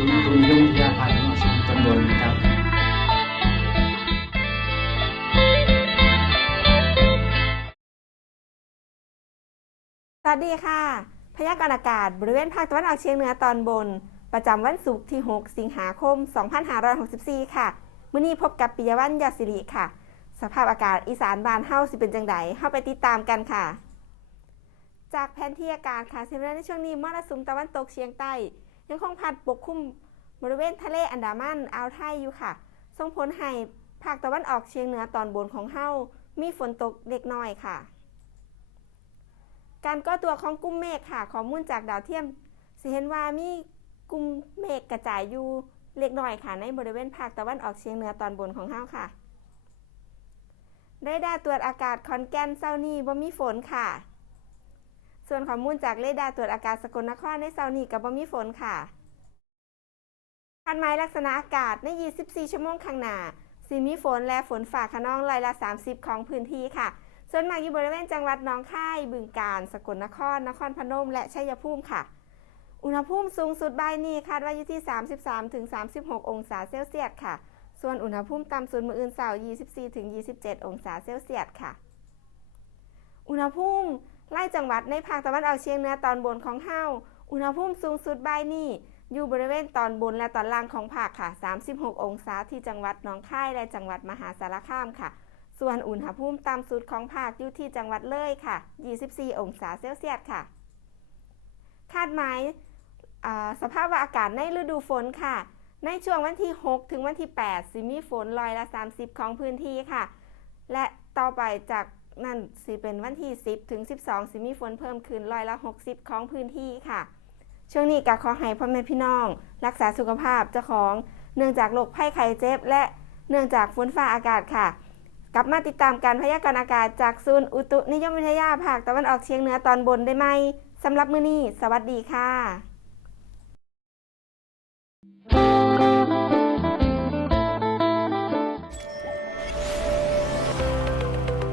ศูนย์อุตุนยมวิทยาภาคตะวันออกเฉียงตอนบนนะครับสวัสดีค่ะ พยากรณ์อากาศบริเวณภาคตะวันออกเฉียงเหนือตอนบน ประจำวันศุกร์ที่ 6 สิงหาคม 2564 ค่ะ มื้อนี้พบกับปิยวันยาสิริค่ะ สภาพอากาศอีสานบานเฮาสิเป็นจังไดเฮาไปติดตามกันค่ะจากแผนที่อากาศค่ะสำหรับในช่วงนี้มรสุมตะวันตกเฉียงใต้ ยังคงพัดปกคลุมบริเวณทะเลอันดามันอ่าวไทยอยู่ค่ะ ส่งผลให้ภาคตะวันออกเฉียงเหนือตอนบนของเฮามีฝนตกเล็กน้อยค่ะ การก่อตัวของกลุ่มเมฆค่ะ ข้อมูลจากดาวเทียมสิเห็นว่ามีกลุ่มเมฆกระจายอยู่เล็กน้อยค่ะ ในบริเวณภาคตะวันออกเฉียงเหนือตอนบนของเฮาค่ะได้ดาตรวจอากาศคอนแกนเซานี่บ่มีฝนค่ะ ส่วนข้อมูลจากเรดาร์ตรวจอากาศสกลนครในเซานี่กับบ่มีฝนค่ะคันไม้ลักษณะอากาศใน 24 ชั่วโมงข้างหน้าสิมีฝนและฝนฝ่าขนองร้อยละ 30 ของพื้นที่ค่ะ ส่วนมากอยู่บริเวณจังหวัดหนองคาย บึงกาฬ สกลนคร นครพนม และชัยภูมิค่ะ อุณหภูมิสูงสุดบ่ายนี้คาดว่าอยู่ที่ 33-36 องศาเซลเซียสค่ะ ส่วนอุณหภูมิต่ำสุดมื้ออื่นเสาร์24-27 องศาเซลเซียสค่ะ อุณหภูมิ ไล่จังหวัดในภาคตะวันออกเฉียงเหนือตอนบนของเฮาอุณหภูมิสูงสุดบ่ายนี้อยู่บริเวณตอนบนและตอนล่างของภาคค่ะ 36 องศาที่จังหวัดหนองคายและจังหวัดมหาสารคามค่ะ ส่วนอุณหภูมิต่ำสุดของภาคอยู่ที่จังหวัดเลยค่ะ 24 องศาเซลเซียสค่ะ คาดหมายสภาพอากาศในฤดูฝนค่ะ ในช่วงวันที่ 6 ถึงวันที่8สิมีฝนร้อยละ 30 ของพื้นที่ค่ะ และต่อไปจาก นั่นสิเป็นวันที่ 10 ถึง 12 สิมีฝนเพิ่มขึ้นร้อยละ 60 ของพื้นที่ค่ะ ช่วงนี้ก็ขอให้พ่อแม่พี่น้อง รักษาสุขภาพเจ้าของ เนื่องจากโรคภัยไข้เจ็บ และเนื่องจากฝนฟ้าอากาศค่ะ กลับมาติดตามการพยากรณ์อากาศจากศูนย์อุตุนิยมวิทยาภาคตะวันออกเฉียงเหนือตอนบนได้ไหมสำหรับมื้อนี้ สวัสดีค่ะ